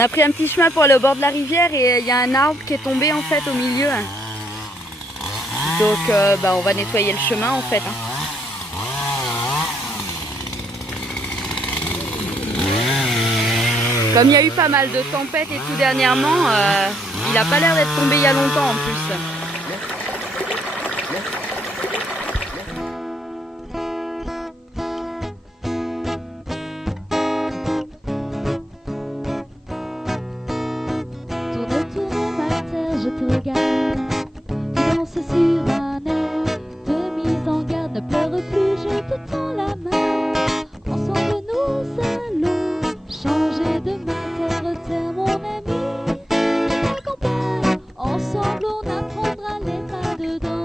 On a pris un petit chemin pour aller au bord de la rivière et il y a un arbre qui est tombé en fait au milieu. Donc on va nettoyer le chemin en fait. Comme il y a eu pas mal de tempêtes et tout dernièrement, il a pas l'air d'être tombé il y a longtemps en plus. Je te regarde, tu danses sur un air de mise en garde. Ne pleure plus, je te tends la main. Ensemble nous allons changer de terre, terre mon ami. Je t'accompagne, ensemble on apprendra les pas de danse.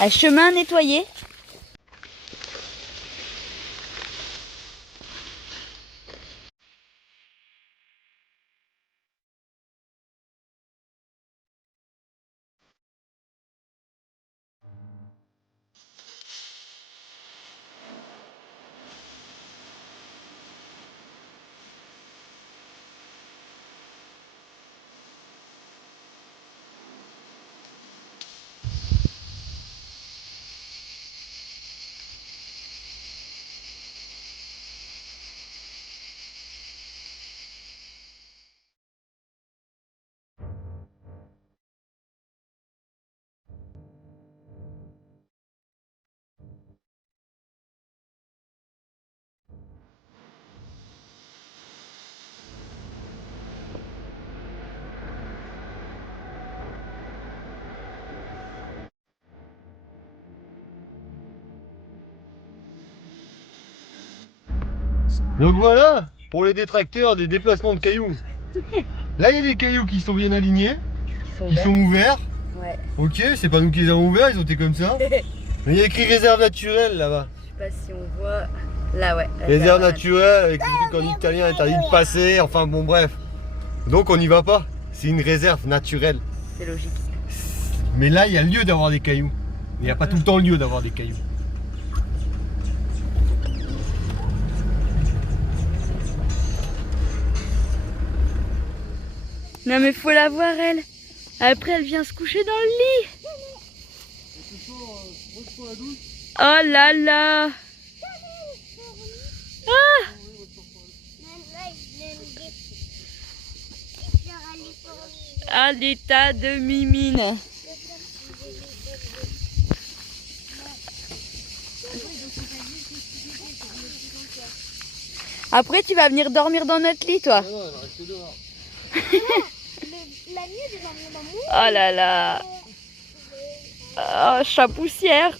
Un chemin nettoyé. Donc voilà, pour les détracteurs des déplacements de cailloux. Là il y a des cailloux qui sont bien alignés, qui sont ouverts. Ouais. Ok, c'est pas nous qui les avons ouverts, ils ont été comme ça. Mais il y a écrit réserve naturelle là-bas. Je sais pas si on voit. Là ouais. Réserve naturelle avec des trucs en italien interdit de passer, enfin bon bref. Donc on n'y va pas, c'est une réserve naturelle. C'est logique. Mais là il y a lieu d'avoir des cailloux. Il n'y a pas tout le temps lieu d'avoir des cailloux. Non mais faut la voir elle. Après elle vient se coucher dans le lit. Oh là là. Ah. Ah l'état de Mimine. Après tu vas venir dormir dans notre lit toi. Oh là là. Oh chat poussière.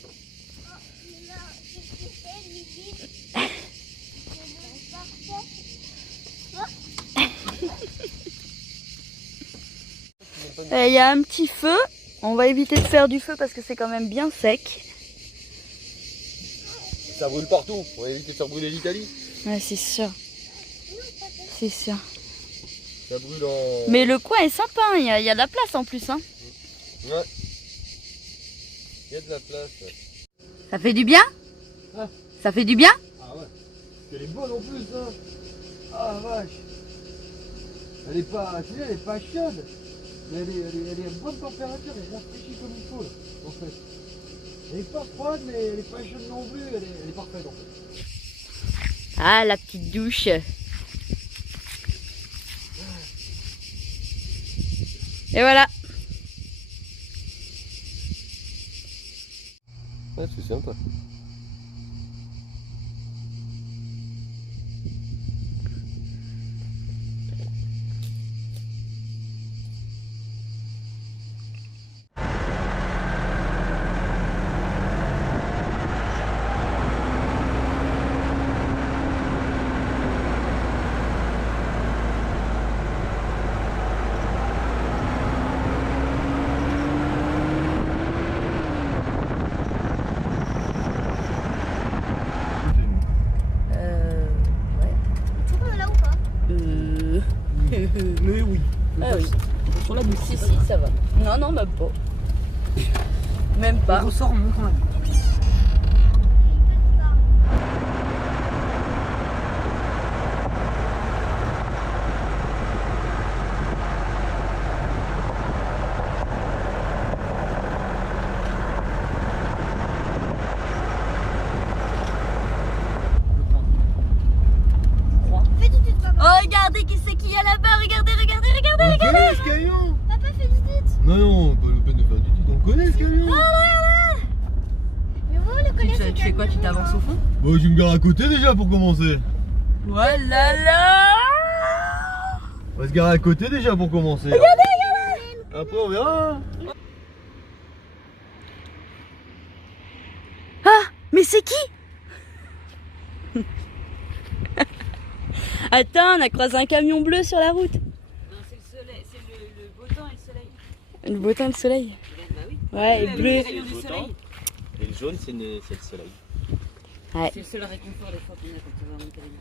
Il y a un petit feu. On va éviter de faire du feu parce que c'est quand même bien sec. Ça brûle partout, on va éviter de faire brûler l'Italie. Ouais, c'est sûr. C'est sûr. Ça brûle en... Mais le coin est sympa, hein. Il y a de la place en plus. Hein. Ouais. Il y a de la place. Ouais. Ça fait du bien? Ah. Ça fait du bien? Ah ouais. Elle est bonne en plus, hein. Ah vache. Elle est pas, tu sais, elle est pas chaude. Mais elle est à bonne température, elle rafraîchit comme il faut, là, en fait. Elle est pas froide, mais elle est pas chaude non plus, elle est parfaite en fait. Ah, la petite douche. Et voilà. Ouais, c'est sympa. Mais oui. Ah oui. Sur la bouche. Si, ça va. Non, non, même pas. Même pas. On ressort, on monte en avion. Oh, regardez qui c'est qu'il y a là-bas. Regardez. On connaît ce camion. Papa, fais du dit. Non, pas le peine de faire du tout. On connaît ce camion. Mais vous le connaissez. Tu fais quoi? Tu t'avances au fond? Bon, je vais me gare à côté déjà pour commencer. Voilà. On va se garer à côté déjà pour commencer. Regardez. Après on verra. Ah, mais c'est qui? Attends, on a croisé un camion bleu sur la route. Non, c'est le soleil, c'est le beau temps et le soleil. Le beau temps, le soleil. Bah oui. Ouais, et Le bleu. rayon du soleil. Et le jaune, c'est le soleil. Ouais. C'est le seul réconfort des fois qu'on a quand on va monter les mains.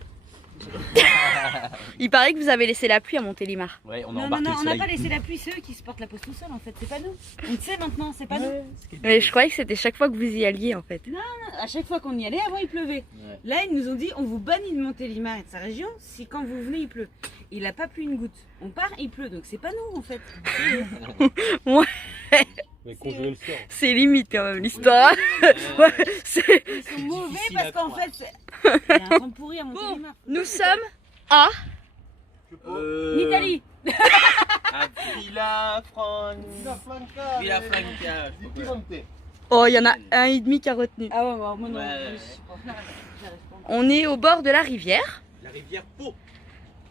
Il paraît que vous avez laissé la pluie à Montélimar. Ouais, on a Non, embarqué le on n'a soleil. pas laissé la pluie, c'est eux qui se portent la pose tout seuls en fait, c'est pas nous. On le sait maintenant, c'est pas nous. Mais je croyais que c'était chaque fois que vous y alliez en fait. À chaque fois qu'on y allait, avant il pleuvait. Ouais. Là, ils nous ont dit on vous bannit de Montélimar et de sa région si quand vous venez il pleut. Il n'a pas plu une goutte. On part, il pleut, donc c'est pas nous en fait. Mais congelé le sort. C'est limite quand même l'histoire. Ouais, c'est- Ils sont mauvais difficile parce à qu'en croire. fait, il y a un temps pourri à Montélimar. Nous sommes à... En Italie. À Villa Franca. Villa Franca. Oh, il y en a un et demi qui a retenu. Ah ouais, moi non. Ouais. On est au bord de la rivière. La rivière Pau.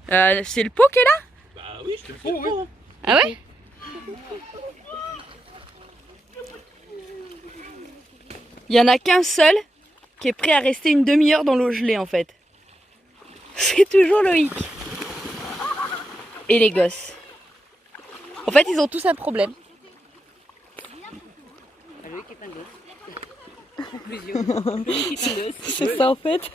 C'est le pot qui est là? Bah oui, je te le fais. Oui. Ah ouais? Il y en a qu'un seul qui est prêt à rester une demi-heure dans l'eau gelée en fait. C'est toujours Loïc. Et les gosses. En fait, ils ont tous un problème. Loïc est un gosse. Conclusion. Loïc est un gosse. C'est ça en fait.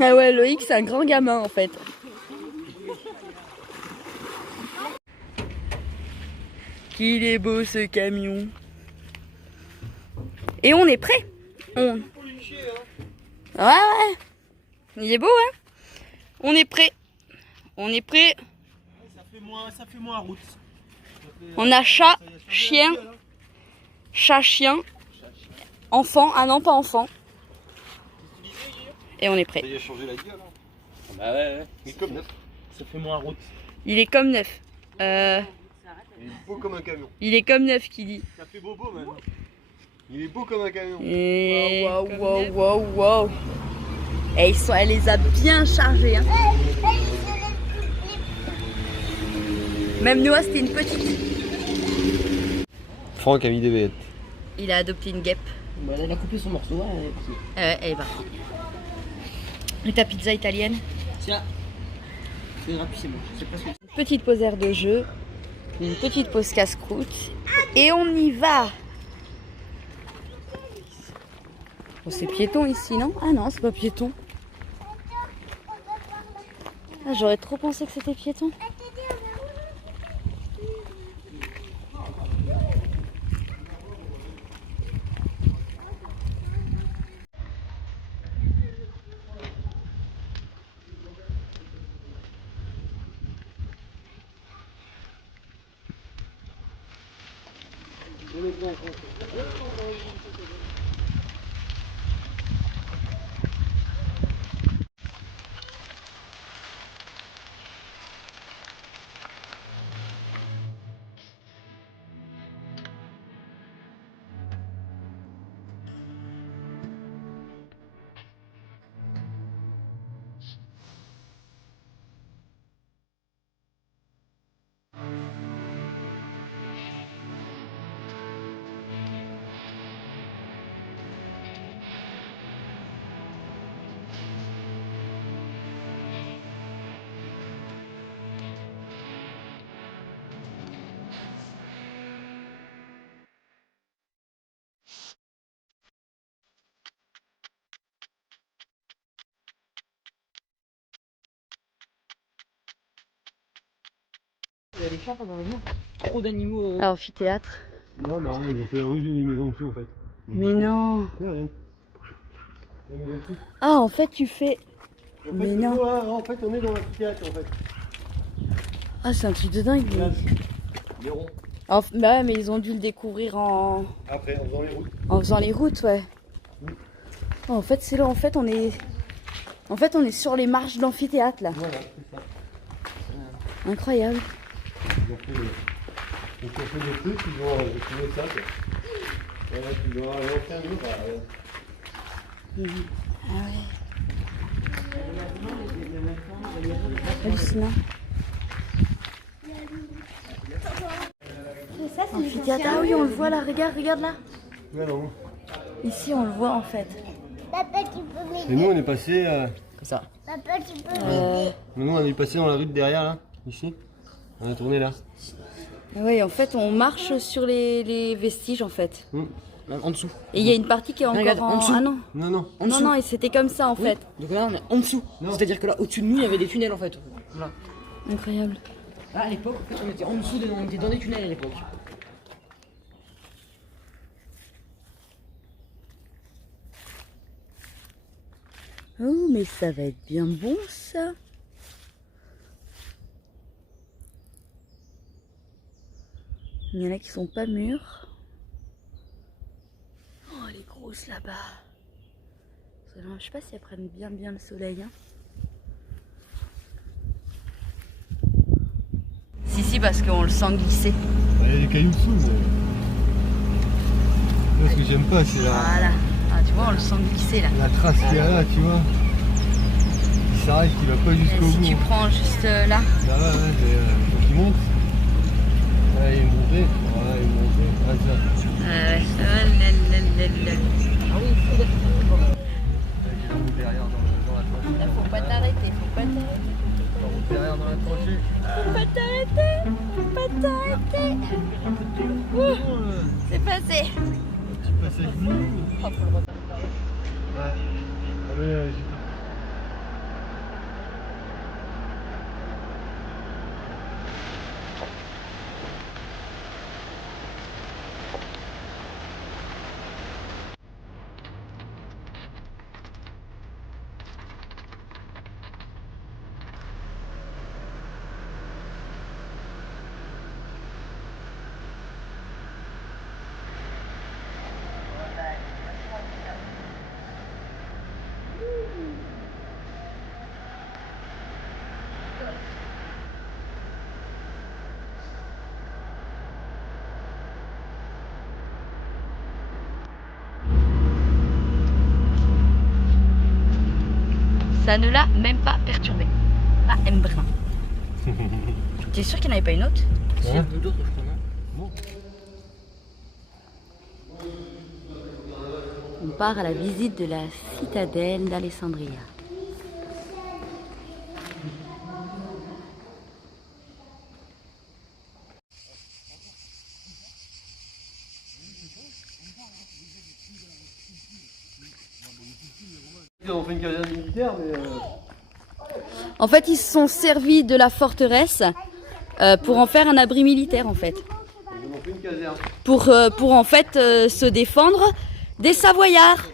Ah ouais, Loïc c'est un grand gamin en fait. Qu'il est beau ce camion. Et on est prêt. Ouais, ouais. Il est beau, hein. On est prêt. On est prêt. Ça fait moins route. On a chat, chien, chat, chien, enfant. Ah non, pas enfant. Et on est prêt. Ça y a changé la gueule. Hein. Bah ouais. Il est comme neuf. Ça fait moins route. Il est comme neuf. Il est beau comme un camion. Il est comme neuf qui dit. Ça fait bobo maintenant. Il est beau comme un camion. Et... Wow. Et elle les a bien chargés. Hein. Même Noah, c'était une petite. Franck a mis des bêtes. Il a adopté une guêpe. Bah, elle a coupé son morceau. Hein, elle est partie. Ouais, elle est partie. Et ta pizza italienne? Tiens. C'est gratuit, c'est bon. C'est presque. Une petite pause air de jeu. Une petite pause casse-croûte. Et on y va. Oh, c'est piéton ici, non? Ah non, c'est pas piéton. Ah, j'aurais trop pensé que c'était piéton. chats, ça va venir. Trop d'animaux. Ah, amphithéâtre. Non, non, ils ont fait un rue d'une maison dessous en fait. Mais non. C'est rien. Ah, en fait, tu fais. En Mais fait, non. En fait, on est dans l'amphithéâtre en fait. Ah, c'est un truc de dingue. Là, les ronds. Bah ouais, mais ils ont dû le découvrir Après, en faisant les routes. en faisant les routes, ouais. Oh, en fait, c'est là, en fait, on est sur les marches d'amphithéâtre, là. Voilà, c'est ça. Incroyable. Ils ont fait des trucs, ils ont trouvé ça quoi. Voilà, ils ont lancé un jour, Ah ouais. Hallucinant. Amphithéâtre. Ah oui, on le voit là, regarde là. Ouais, non. Ici, on le voit en fait. Papa, tu peux m'aider. Et nous, on est passé. Comme ça. Papa, tu peux Nous, on est passé dans la rue de derrière là, ici. On a tourné là. Oui, en fait, on marche sur les vestiges en fait. En dessous. Et il y a une partie qui est encore Regarde, en dessous. Ah non. Non, non. En Non, dessous. non, et c'était comme ça en Oui. fait. Donc là, on est en dessous. C'est-à-dire que là, au-dessus de nous, il y avait des tunnels en fait. Voilà. Incroyable. Là, à l'époque, en fait, on était en dessous, on était dans des tunnels à l'époque. Oh, mais ça va être bien bon ça. Il y en a qui sont pas mûrs. Oh, elle est grosse là-bas. Je sais pas si elles prennent bien le soleil. Hein. Si, parce qu'on le sent glisser. Il y a des cailloux dessous, mais. Moi, ce que j'aime pas, c'est Voilà. Ah, tu vois, on le sent glisser là. la trace qu'il y a là, tu vois. Il s'arrête, il va pas Et jusqu'au si bout. tu prends juste là. Là, ouais, mais faut qu'il monte. Ouais, il est monté. Ouais, il est monté. Ah, ça. Ouais. Ah oui, il faut d'être Il est derrière dans la tranchée. Là, faut pas t'arrêter, Derrière dans la tranchée. Faut pas t'arrêter. Ouh, c'est passé. Petit passage bleu. Ouais. Ah, mais, Ça ne l'a même pas perturbé. Pas un brin. T'es sûr qu'il n'y en avait pas une autre? Il y a un peu d'autres, je crois, non? On part à la visite de la citadelle d'Alessandria. Ils ont fait une caserne militaire, mais. En fait, ils se sont servis de la forteresse pour en faire un abri militaire en fait. Ils ont fait une caserne. Pour en fait se défendre des Savoyards.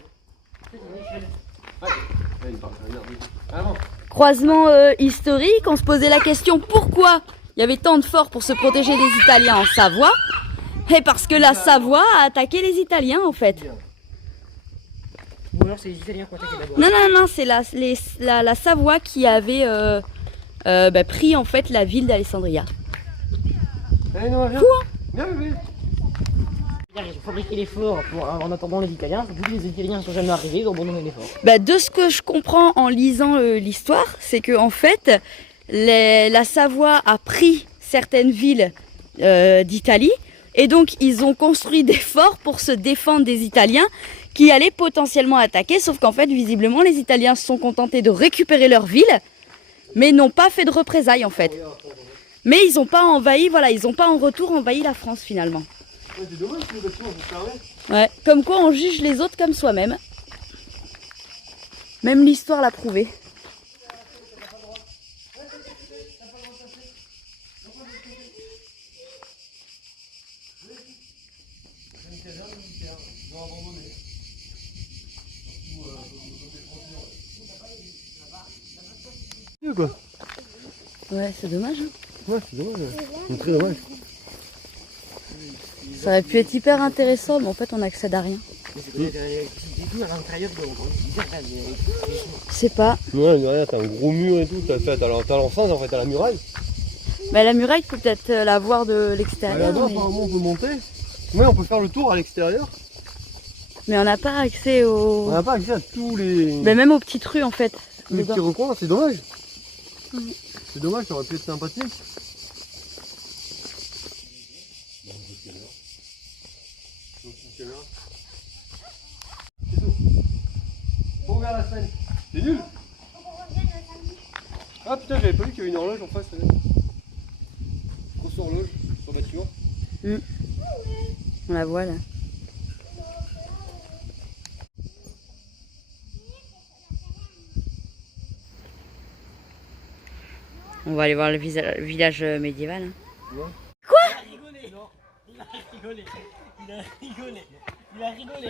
Croisement historique, on se posait la question pourquoi il y avait tant de forts pour se protéger des Italiens en Savoie. Et parce que la Savoie a attaqué les Italiens en fait. Ou alors c'est les Italiens qui ont attaqué d'abord. Non, c'est la Savoie qui avait pris en fait la ville d'Alessandria. Allez, non, viens. Viens, bébé. Ils ont fabriqué les forts en attendant les Italiens. Vu que les Italiens ne sont jamais arrivés, ils ont abandonné les forts. De ce que je comprends en lisant l'histoire, c'est que en fait, la Savoie a pris certaines villes d'Italie et donc ils ont construit des forts pour se défendre des Italiens qui allaient potentiellement attaquer, sauf qu'en fait, visiblement, les Italiens se sont contentés de récupérer leur ville, mais n'ont pas fait de représailles en fait. Mais ils n'ont pas envahi, voilà, ils n'ont pas en retour envahi la France finalement. Ouais, c'est dommage que le bâtiment soit fermé. Ouais, comme quoi on juge les autres comme soi-même. Même l'histoire l'a prouvé. peu quoi. Ouais, c'est dommage. Hein. Ouais, c'est dommage. C'est très dommage. Ça aurait pu être hyper intéressant, mais en fait, on n'accède à rien. Je sais pas. Ouais, mais regarde, t'as un gros mur et tout. T'as l'enceinte en fait, t'as la muraille. Mais la muraille, faut peut-être la voir de Ah, l'extérieur. là-bas, Mais... apparemment, on peut monter. Ouais, on peut faire le tour à l'extérieur. mais on n'a pas accès On aux. n'a pas accès à tous les, Mais même aux petites rues en fait. tous les dedans. petits recoins, c'est dommage. Mhm. C'est dommage, ça aurait pu être sympathique. Faut ouvrir la semaine. C'est nul. Ah putain, j'avais pas vu qu'il y avait une horloge en face. Grosse horloge sur le bâtiment. On la voit là. On va aller voir le village médiéval. Hein. Ouais. Il a rigolé. Non, il a rigolé. Il a rigolé. Il a rigolé.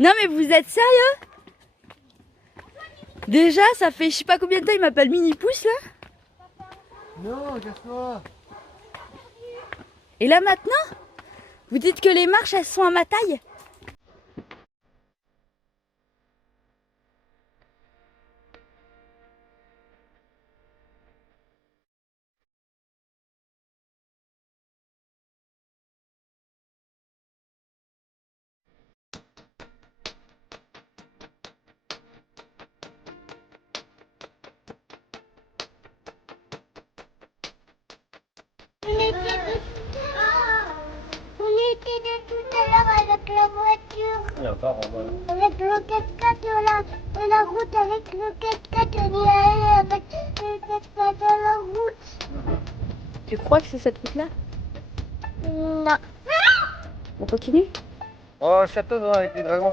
Non mais vous êtes sérieux? Déjà, ça fait je sais pas combien de temps il m'appelle Mini Pouce là. Non, casse-toi. Et là maintenant, vous dites que les marches elles sont à ma taille? On était de tout à l'heure avec la voiture. Il y a pas voilà. Avec le 4x4 sur la route, avec le 4x4, on y allait avec le 4x4 sur la route. Tu crois que c'est cette route là? Non. On continue? Oh, château avec les dragons.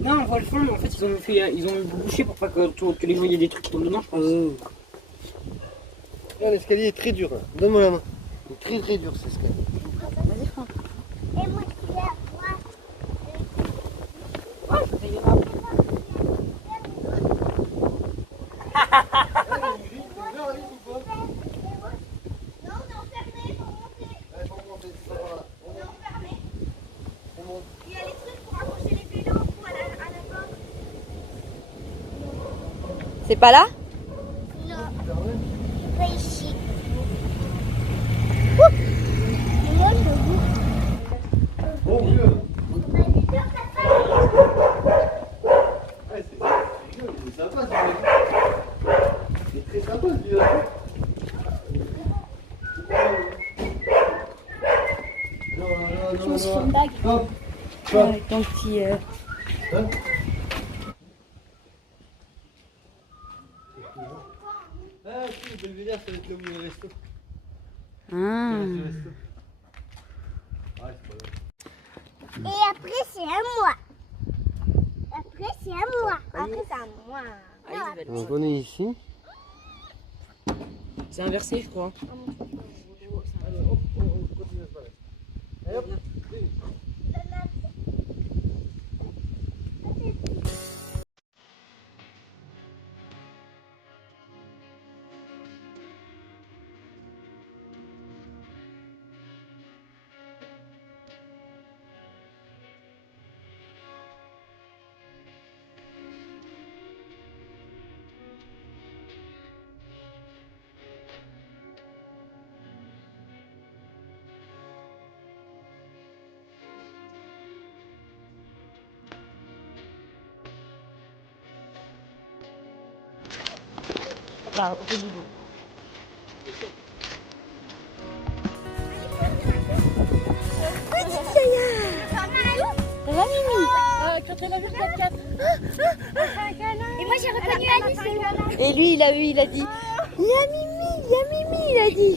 Non, on voit le fond, mais en fait, ils ont bouché pour pas que les gens aient des trucs qui tombent dedans, je pense. L'escalier est très dur. Là. Donne-moi la main. Il est très très dur cet escalier. Vas-y Franck. Et moi, je suis là, moi. Non, on est enfermé, faut monter. On est enfermé. Il y a les trucs pour accrocher les vélos ou à la porte. C'est pas là? Non, c'est pas ici. Mais moi, je veux. Oh vieux. C'est sympa ce vieux. C'est très sympa ce vieux. Je me suis fait une bague. Hop. Avec ton petit. Hein? Ah si, le Belvédère, ça va être le resto. Ah. Le resto. Ah, c'est pas grave. Et après, c'est à moi. Après, c'est à moi. Après, c'est à moi. Donc on est ici. C'est inversé, je crois. Allez hop. Voilà, on fait du dos. Ça va, Mimi? Quand elle a vu le 4x4. Et moi, j'ai reconnu Alice. Et lui, il a dit, il y a Mimi, il a dit.